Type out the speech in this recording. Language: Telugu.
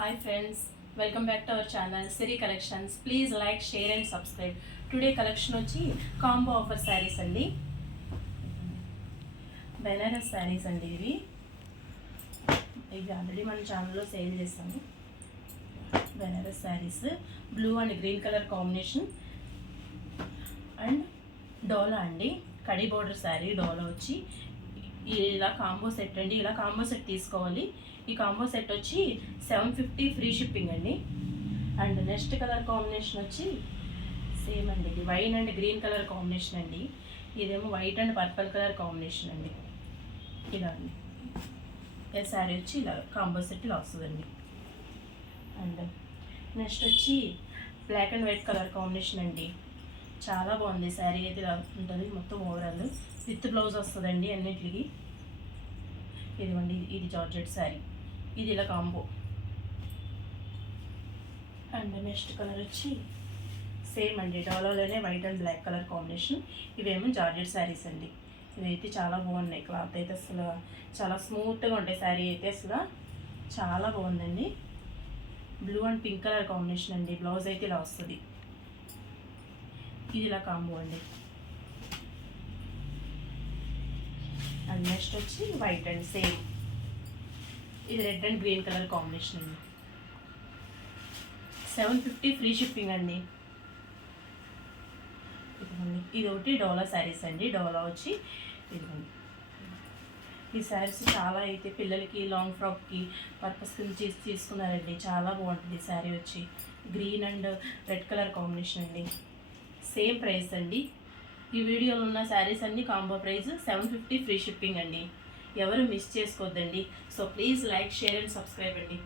Hi friends, welcome back to our channel Siri Collections. Please like, share and subscribe. Today collection వచ్చి కాంబో ఆఫర్ శారీస్ అండి. బెనారస్ శారీస్ అండి ఇవి ఆల్రెడీ మన ఛానల్లో సేల్ చేస్తాము. Banaras saris blue and green colour combination and డోలా అండి. కడి బోర్డర్ శారీ డోలా వచ్చి ఇలా కాంబో సెట్ అండి. ఇలా కాంబో సెట్ తీసుకోవాలి. ఈ కాంబో సెట్ వచ్చి 750 ఫ్రీ షిప్పింగ్ అండి. అండ్ నెక్స్ట్ కలర్ కాంబినేషన్ వచ్చి సేమ్ అండి, ఇది wine and green colour combination అండి. ఇదేమో white and purple colour combination అండి. ఇలా అండి ఈ శారీ వచ్చి ఇలా కాంబో సెట్ ఇలా వస్తుందండి. అండ్ నెక్స్ట్ వచ్చి black and white colour combination అండి. చాలా బాగుంది శారీ అయితే. ఇలా ఉంటుంది మొత్తం ఓవరాల్ విత్ బ్లౌజ్ వస్తుందండి అన్నిటికి. ఇదిగోండి ఇది జార్జెట్ శారీ, ఇది ఇలా కాంబో. అండ్ నెక్స్ట్ కలర్ వచ్చి సేమ్ అండి, డోలాలోనే white and black colour combination. ఇవేమో జార్జెట్ శారీస్ అండి. ఇవైతే చాలా బాగున్నాయి. క్లాత్ అయితే అసలు చాలా స్మూత్గా ఉంటాయి. శారీ అయితే అసలు చాలా బాగుందండి. Blue and pink colour combination అండి. బ్లౌజ్ అయితే ఇలా వస్తుంది. ఇది ఇలా కాంబో అండి. అండ్ నెక్స్ట్ వచ్చి వైట్ అండ్ సేమ్, ఇది red and green colour combination అండి. 750 ఫ్రీ షిప్పింగ్ అండి. ఇది ఒకటి డోలా శారీస్ అండి. డోలా వచ్చి ఇదిగోండి. ఈ శారీస్ చాలా అయితే పిల్లలకి లాంగ్ ఫ్రాక్కి పర్పస్ కింద తీసుకున్నారండి. చాలా బాగుంటుంది. శారీ వచ్చి green and red colour combination అండి. సేమ్ ప్రైస్ అండి. ఈ వీడియోలో ఉన్న శారీస్ అన్ని కాంబో ప్రైస్ 750 ఫ్రీ షిప్పింగ్ అండి. ఎవరు మిస్ చేసుకోవద్దండి. So please like, share and subscribe అండి.